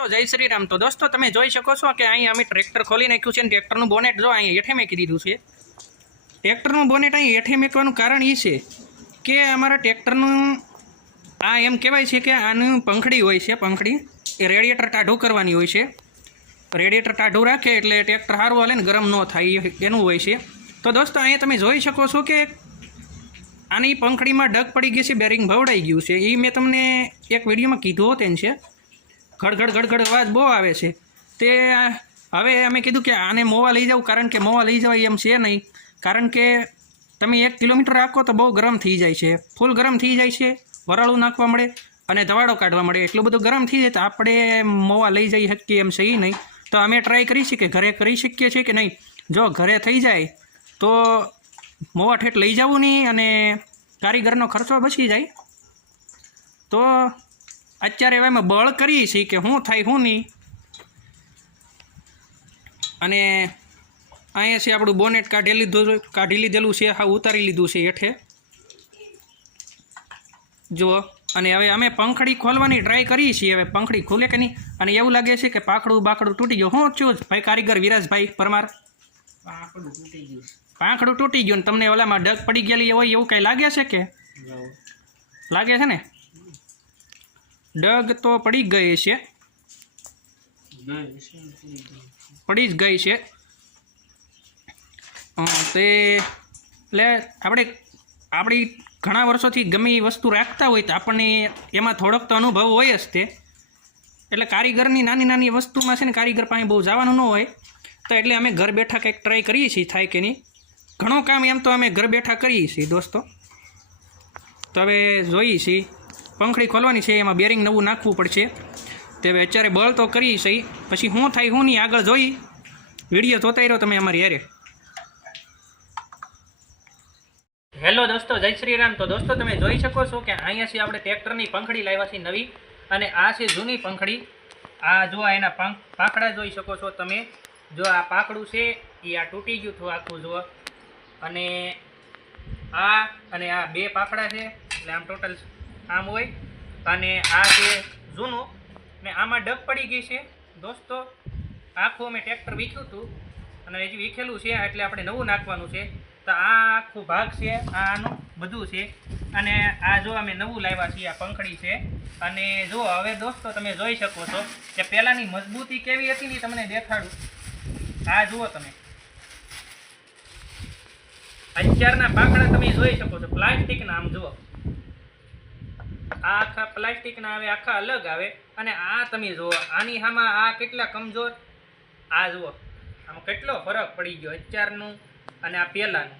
તો જય શ્રી રામ। તો દોસ્તો તમે જોઈ શકો છો કે અહીં અમે ટ્રેક્ટર ખોલી નાખ્યું છે અને ટ્રેક્ટરનું બોનેટ જો અહીં હેઠે મેકી દીધું છે। ટ્રેક્ટરનું બોનેટ અહીં હેઠે મેકવાનું કારણ એ છે કે અમારા ટ્રેક્ટરનું આ એમ કહેવાય છે કે આનું પંખડી હોય છે, પંખડી એ રેડિયેટર ટાઢું કરવાની હોય છે। રેડિયેટર ટાઢું રાખે એટલે ટ્રેક્ટર સારું હાલે ને ગરમ ન થાય એનું હોય છે। તો દોસ્તો અહીંયા તમે જોઈ શકો છો કે આની પંખડીમાં ડગ પડી ગઈ છે, બેરિંગ ભવડાઈ ગયું છે। એ મેં તમને એક વિડીયોમાં કીધું તેમ છે, ગડગડ ગડગડ અવાજ બહુ આવે છે। તે હવે અમે કીધું કે આને મોવા લઈ જાઉં, કારણ કે મોવા લઈ જવાય એમ છે નહીં, કારણ કે તમે 1 કિલોમીટર રાખો તો બહુ ગરમ થઈ જાય છે, ફૂલ ગરમ થઈ જાય છે, વરાળું નાખવા મળે અને ધવાડો કાઢવા મળે, એટલું બધું ગરમ થઈ જાય તો આપણે મોવા લઈ જઈ શકીએ એમ છે એ નહીં। તો અમે ટ્રાય કરી છીએ કે ઘરે કરી શકીએ છીએ કે નહીં। જો ઘરે થઈ જાય તો મોવા ઠેઠ લઈ જવું નહીં અને કારીગરનો ખર્ચો બચી જાય। તો અત્યારે હવે અમે બળ કરીએ છીએ કે શું થાય શું નહીં। અને અહીંયા છે આપણું બોનેટ કાઢી લીધેલું છે, હા ઉતારી લીધું છે હેઠે જુઓ। અને હવે અમે પંખડી ખોલવાની ટ્રાય કરીએ છીએ, હવે પંખડી ખુલે કે નહીં। અને એવું લાગે છે કે પાંખડું તૂટી ગયું। શું થયું ભાઈ કારીગર વિરાજભાઈ પરમાર? પાંખડું તૂટી ગયું ને તમને ઓલામાં ડગ પડી ગયેલી હોય એવું કંઈ લાગે છે કે? લાગે છે ને, ડગ તો પડી ગઈ છે, પડી જ ગઈ છે। તે એટલે આપણી ઘણા વર્ષોથી ગમે એ વસ્તુ રાખતા હોય તો આપણને એમાં થોડોક તો અનુભવ હોય જ તે। એટલે કારીગરની નાની વસ્તુમાં છે ને કારીગર પાસે બહુ જવાનું ન હોય, તો એટલે અમે ઘર બેઠા કંઈક ટ્રાય કરીએ છીએ, થાય કે નહીં। ઘણું કામ એમ તો અમે ઘર બેઠા કરીએ છીએ દોસ્તો। તો હવે જોઈએ છીએ, પંખડી ખોલવાની છે, એમાં બેરિંગ નવું નાખવું પડશે। તે હવે અત્યારે બળ તો કરીએ છીએ, પછી શું થાય શું નહીં આગળ જોઈ, વિડીયો જોતા રહ્યો તમે અમારી યારે। હેલો દોસ્તો, જય શ્રી રામ। તો દોસ્તો તમે જોઈ શકો છો કે અહીંયા છે આપણે ટ્રેક્ટરની પંખડી લાવ્યા છે નવી, અને આ છે જૂની પંખડી। આ જો એના પાંખડા જોઈ શકો છો તમે, જો આ પાંખડું છે એ આ તૂટી ગયું હતું આખું જુઓ। અને આ બે પાંખડા છે, એટલે આમ ટોટલ આમ હોય, અને આ છે જૂનું ને આમાં ડગ પડી ગઈ છે દોસ્તો। આખું અમે ટ્રેક્ટર વીખ્યું હતું અને હજી વીખેલું છે, એટલે આપણે નવું નાખવાનું છે। તો આ આખું ભાગ છે, આનું બધું છે, અને આ જો અમે નવું લાવ્યા છીએ, આ પંખડી છે। અને જો હવે દોસ્તો તમે જોઈ શકો છો કે પહેલાંની મજબૂતી કેવી હતી ને તમને દેખાડું। આ જુઓ તમે, અત્યારના પાંખડા તમે જોઈ શકો છો પ્લાસ્ટિકના, આમ જુઓ આ આખા પ્લાસ્ટિકના આવે, આખા અલગ આવે। અને આ તમે જુઓ આની સામાં આ કેટલા કમજોર, આ જુઓ આમાં કેટલો ફરક પડી ગયો અત્યારનું અને આ પહેલાંનું।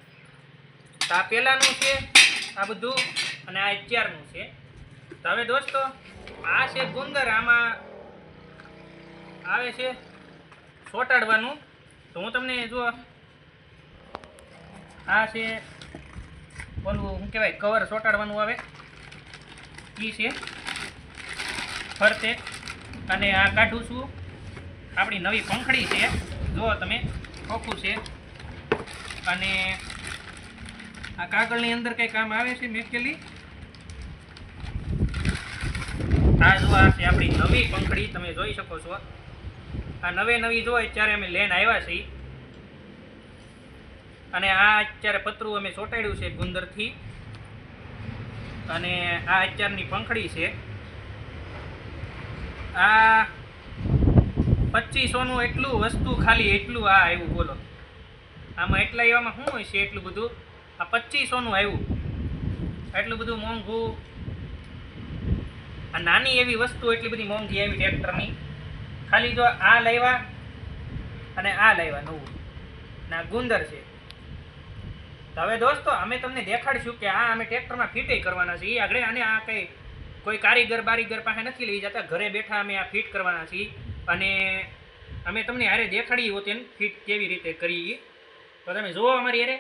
તો આ પહેલાંનું છે આ બધું, અને આ અત્યારનું છે। તો હવે દોસ્તો આ છે ગુંદર, આમાં આવે છે ચોંટાડવાનું। તો હું તમને જો આ છે ઓલું શું કહેવાય, કવર ચોંટાડવાનું આવે એ છે ફરતે। અને આ કાઢું છું આપણી નવી પંખડી છે, જુઓ તમે ખોખું છે। અને આ કાગળની અંદર કંઈ કામ આવે છે મેકેલી, આ જો આ છે આપણી નવી પંખડી, તમે જોઈ શકો છો। આ નવી જો અત્યારે અમે લઈને આવ્યા છીએ, અને આ અત્યારે પતરું અમે ચોંટાડ્યું છે ગુંદરથી, અને આ અત્યારની પંખડી છે। આ 2500નું એટલું વસ્તુ, ખાલી એટલું આ આવ્યું, બોલો આમાં એટલા એવામાં શું હોય છે એટલું બધું? આ 2500નું આવ્યું, એટલું બધું મોંઘું। આ નાની એવી વસ્તુ એટલી બધી મોંઘી આવી ટ્રેક્ટરની, ખાલી જો આ લાવ્યા અને આ લાવ્યા નવું, ના ગુંદર છે। તો હવે દોસ્તો અમે તમને દેખાડીશું કે આ અમે ટ્રેક્ટરમાં ફિટ કરવાના છીએ આગળ, અને આ કંઈ કોઈ કારીગર પાસે નથી લઈ જતા, ઘરે બેઠા અમે આ ફિટ કરવાના છીએ। અને અમે તમને હારે દેખાડીએ હોતે ફિટ કેવી રીતે કરીએ। તો તમે જુઓ અમારી હારે,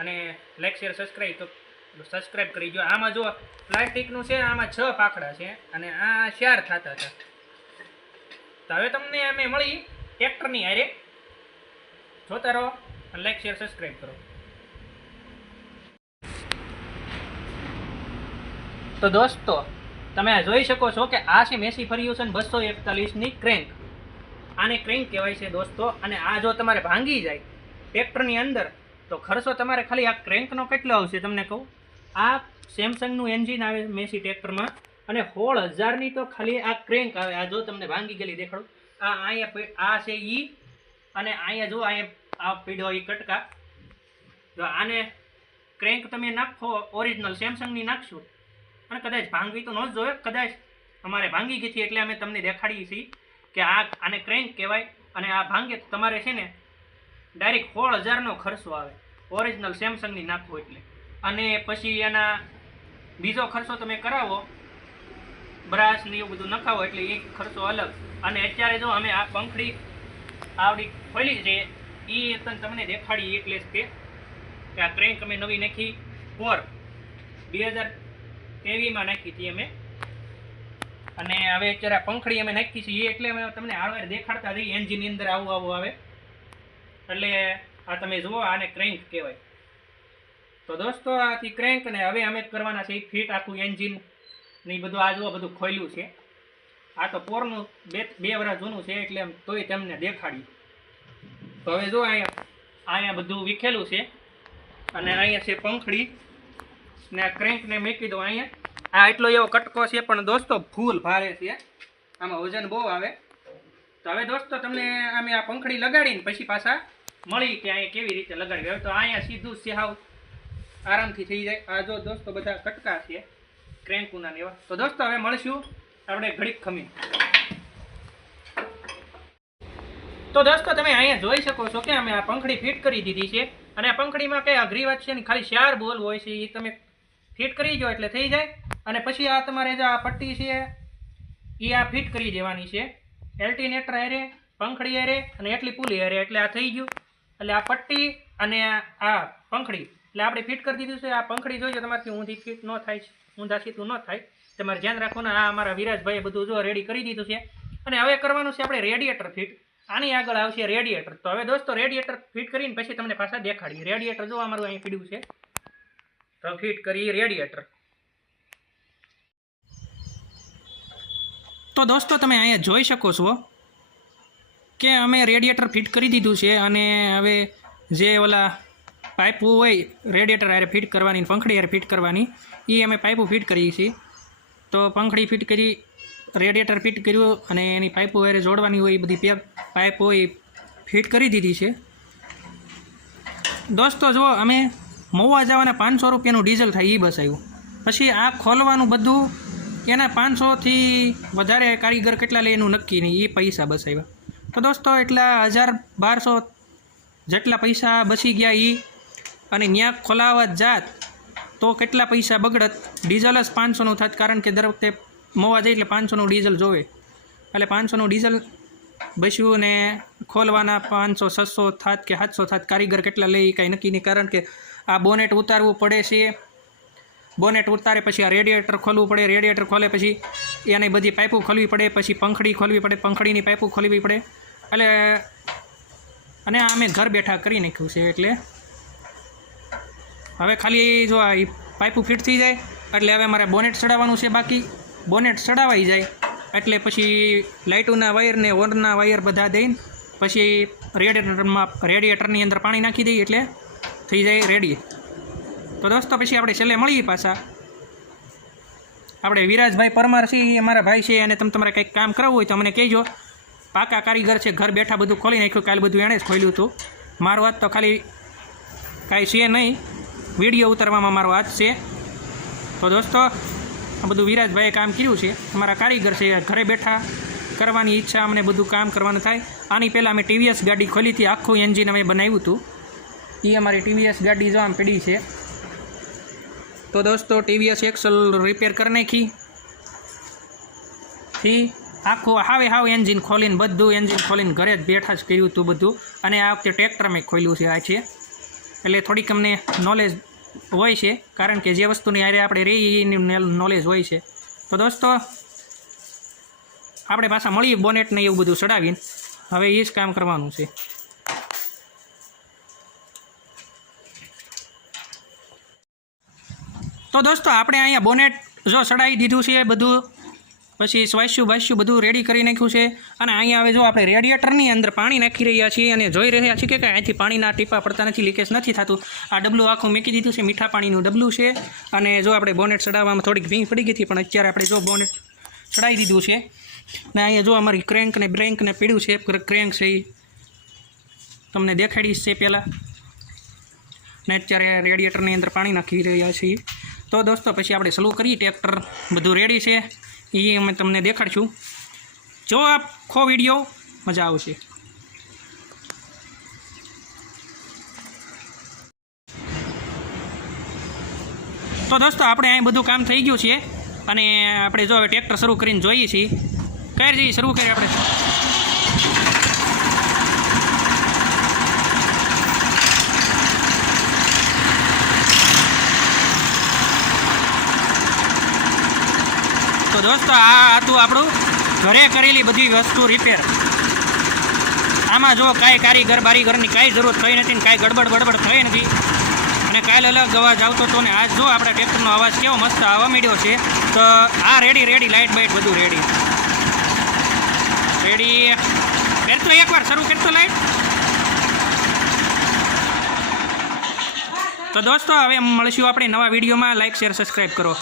અને લાઈક શેર સબસ્ક્રાઈબ કરી દો। આમાં જો પ્લાસ્ટિકનું છે, આમાં 6 પાંખડા છે, અને આ 4 થતા હતા। તો હવે તમને અમે મળી ટ્રેક્ટરની હારે, જોતા રહો અને લાઈક શેર સબસ્ક્રાઈબ કરો। તો દોસ્તો તમે આ જોઈ શકો છો કે આ છે મેસી ફર્ગ્યુસન 241ની ક્રેન્ક. આને ક્રેન્ક કહેવાય છે દોસ્તો. અને આ જો તમારે ભાંગી જાય ટ્રેક્ટરની અંદર તો ખર્ચો તમારે ખાલી આ ક્રેન્કનો કેટલો આવશે તમને કહું. આ સેમસંગનું એન્જિન આવે મેસી ટ્રેક્ટરમાં અને 16,000ની તો ખાલી આ ક્રેન્ક આવે. આ જો તમને ભાંગી ગયેલી દેખાડું. આ અહીંયા આ છે ઈ અને અહીંયા જો અહીંયા આ પીડો ઈ કટકા. જો આને ક્રેન્ક તમે નાખો ઓરિજિનલ સેમસંગની નાખશું અને કદાચ ભાંગવી તો ન જ જોઈએ. કદાચ અમારે ભાંગી ગઈ હતી એટલે અમે તમને દેખાડીએ છીએ કે આને ક્રેન્ક કહેવાય. અને આ ભાંગે તો તમારે છે ને ડાયરેક્ટ 16,000નો ખર્ચો આવે ઓરિજિનલ સેમસંગની નાખવો એટલે. અને પછી એના બીજો ખર્ચો તમે કરાવો બ્રાસ ને એવું બધું નખાવો એટલે એ ખર્ચો અલગ. અને અત્યારે જો અમે આ પંખડી આવડી ખોલી છે એ તમને દેખાડી એટલે કે આ ક્રેન્ક અમે નવી નાખી 2023માં નાખી હતી અમે. અને હવે અત્યારે આ પંખડી અમે નાખી છીએ એટલે અમે તમને આગળ દેખાડતા જઈએ એન્જિનની અંદર આવું આવે એટલે આ તમે જુઓ આને ક્રેન્ક કહેવાય. તો દોસ્તો આથી ક્રેન્ક ને હવે અમે કરવાના છે ફિટ આખું એન્જિન ને બધું. આ જુઓ બધું ખોલ્યું છે. આ તો પોરનું 2 વર્ષ જૂનું છે એટલે તોય તમને દેખાડ્યું. તો હવે જો અહીંયા બધું વિખેલું છે અને અહીંયા છે પંખડી ને આ ક્રેન્કને મૂકી દો અહીંયા. આ એટલો એવો કટકો છે પણ દોસ્તો ફૂલ ભારે છે. આમાં વજન બહુ આવે. તો હવે દોસ્તો તમને અમે આ પંખડી લગાડીને પછી પાછા મળી કે અહીંયા કેવી રીતે લગાડવી. હવે તો અહીંયા સીધું છે હાવ આરામથી થઈ જાય. આ જો દોસ્તો બધા કટકા છે ક્રેન્કુના ને એવા. તો દોસ્તો હવે મળશું આપણે ઘડીક ખમી. તો દોસ્તો તમે અહીંયા જોઈ શકો છો કે અમે આ પંખડી ફિટ કરી દીધી છે. અને આ પંખડીમાં કઈ અઘરી વાત છે ને ખાલી 4 બોલ હોય છે એ તમે ફિટ કરી દો એટલે થઈ જાય. અને પછી આ તમારે જે આ પટ્ટી છે એ આ ફિટ કરી દેવાની છે એલ્ટિનેટર હારે પંખડી હારે અને એટલી પુલી હારે એટલે આ થઈ ગયું. એટલે આ પટ્ટી અને આ પંખડી એટલે આપણે ફિટ કરી દીધું છે. આ પંખડી જોઈજો તમારાથી ઊંધી ફિટ ન થાય છે, ઊંધા સીધું ન થાય, તમારે ધ્યાન રાખવાનું. આ અમારા વિરાજભાઈએ બધું જો રેડી કરી દીધું છે. અને હવે કરવાનું છે આપણે રેડિએટર ફિટ. આની આગળ આવશે રેડિએટર. તો હવે દોસ્તો રેડિએટર ફિટ કરીને પછી તમને પાછા દેખાડીએ. રેડિએટર જો અમારું અહીં પીડ્યું છે તો ફિટ કરી રેડિએટર. તો દોસ્તો તમે અહીંયા જોઈ શકો છો કે અમે રેડિએટર ફિટ કરી દીધું છે. અને હવે જે ઓલા પાઇપો હોય રેડિએટર હારે ફિટ કરવાની પંખડી હારે ફિટ કરવાની એ અમે પાઇપો ફિટ કરીએ છીએ. તો પંખડી ફિટ કરી રેડિએટર ફિટ કર્યું અને એની પાઇપો હારે જોડવાની હોય એ બધી પાઇપો એ ફિટ કરી દીધી છે. દોસ્તો જો અમે મહુવા જવાના 500 રૂપિયાનું ડીઝલ થાય એ બસ આવ્યું. પછી આ ખોલવાનું બધું એના 500થી વધારે કારીગર કેટલા લે એનું નક્કી નહીં, એ પૈસા બસ આવ્યા. તો દોસ્તો એટલા 1,000-1,200 જેટલા પૈસા બચી ગયા એ. અને ત્યાં ખોલાવત જાત તો કેટલા પૈસા બગડત. ડીઝલ જ 500નું થાત કારણ કે દર વખતે મહુવા જાય એટલે 500નું ડીઝલ જોવે. એટલે 500નું ડીઝલ બચ્યું ને ખોલવાના 500-600 થાત કે 700 થાત. કારીગર કેટલા લે એ કાંઈ નક્કી નહીં કારણ કે આ બોનેટ ઉતારવું પડે છે. બોનેટ ઉતારે પછી આ રેડિએટર ખોલવું પડે. રેડિએટર ખોલે પછી એની બધી પાઇપો ખોલવી પડે. પછી પંખડી ખોલવી પડે, પંખડીની પાઇપો ખોલવી પડે. એટલે અને આ અમે ઘર બેઠા કરી નાખ્યું છે. એટલે હવે ખાલી જો આ પાઇપો ફિટ થઈ જાય એટલે હવે અમારે બોનેટ ચડાવવાનું છે. બાકી બોનેટ ચડાવાઈ જાય એટલે પછી લાઇટોના વાયર ને ઓરના વાયર બધા દઈને પછી રેડિએટરની અંદર પાણી નાખી દઈએ એટલે થઈ જાય રેડી. તો દોસ્તો પછી આપણે છેલ્લે મળીએ પાછા. આપણે વિરાજભાઈ પરમાર છે એ અમારા ભાઈ છે અને તમારે કંઈક કામ કરવું હોય તો મને કહેજો. પાકા કારીગર છે, ઘર બેઠા બધું ખોલી નાખ્યું. કાલે બધું એણે જ ખોલ્યું હતું. મારો હાથ તો ખાલી કાંઈ છે નહીં, વિડીયો ઉતારવામાં મારો હાથ છે. તો દોસ્તો આ બધું વિરાજભાઈએ કામ કર્યું છે. અમારા કારીગર છે, ઘરે બેઠા કરવાની ઈચ્છા અમને બધું કામ કરવાનું થાય. આની પહેલાં અમે ટીવીએસ ગાડી ખોલી હતી, આખું એન્જિન અમે બનાવ્યું હતું. એ અમારી ટીવીએસ ગાડી જો આમ પડી છે. તો દોસ્તો ટીવીએસ એક્સલ રિપેર કરી નાખી આખું હાવ એન્જિન ખોલીને બધું એન્જિન ખોલીને ઘરે જ બેઠા જ કર્યું હતું બધું. અને આ વખતે ટ્રેક્ટર મેં ખોલ્યું છે આ છે એટલે થોડીક અમને નોલેજ હોય છે કારણ કે જે વસ્તુની હારે આપણે રહી એની નોલેજ હોય છે. તો દોસ્તો આપણે પાછા મળીએ બોનેટને એવું બધું ચડાવીને. હવે એ જ કામ કરવાનું છે. તો દોસ્તો આપણે અહીંયા બોનેટ જો સડાઈ દીધું છે બધું, પછી સ્વાસ્યું બધું રેડી કરી નાખ્યું છે. અને અહીંયા હવે જો આપણે રેડિએટરની અંદર પાણી નાખી રહ્યા છીએ અને જોઈ રહ્યા છીએ કે અહીંથી પાણીના ટીપા પડતા નથી, લીકેજ નથી થતું. આ ડબલું આખું મૂકી દીધું છે, મીઠા પાણીનું ડબલું છે. અને જો આપણે બોનેટ ચડાવવામાં થોડીક ભીંગ પડી ગઈ હતી, પણ અત્યારે આપણે જો બોનેટ ચડાવી દીધું છે. ને અહીંયા જો અમારી ક્રેન્ક ને બ્રેન્ક ને પીડ્યું છે, ક્રેન્ક છે એ તમને દેખાડીશ છે પહેલાં. ને અત્યારે રેડિએટરની અંદર પાણી નાખી રહ્યા છીએ. તો દોસ્તો પછી આપણે ચાલુ કરીએ. ટ્રેક્ટર બધું રેડી છે એ અમે તમને દેખાડશું. જો આખો વિડીયો મજા આવશે. તો દોસ્તો આપણે અહીં બધું કામ થઈ ગયું છે અને આપણે જો હવે ટ્રેક્ટર શરૂ કરીને જોઈએ છીએ. કઈ જઈએ શરૂ કરીએ આપણે. તો દોસ્તો આ હતું આપણું ઘરે કરેલી બધી વસ્તુ રિપેર. આમાં જો કાંઈ કારીગર બારીગરની કાંઈ જરૂરત થઈ નથી ને કાંઈ ગડબડ થઈ નથી. અને કાલે અલગ અવાજ આવતો હતો ને આજ જો આપણા ટ્રેક્ટરનો અવાજ કેવો મસ્ત આવવા માંડ્યો છે. તો આ રેડી લાઇટ બાઇટ બધું રેડી કરતો. એકવાર શરૂ કરતો લાઇટ. તો દોસ્તો હવે મળશું આપણે નવા વિડીયોમાં. લાઇક શેર સબસ્ક્રાઈબ કરો.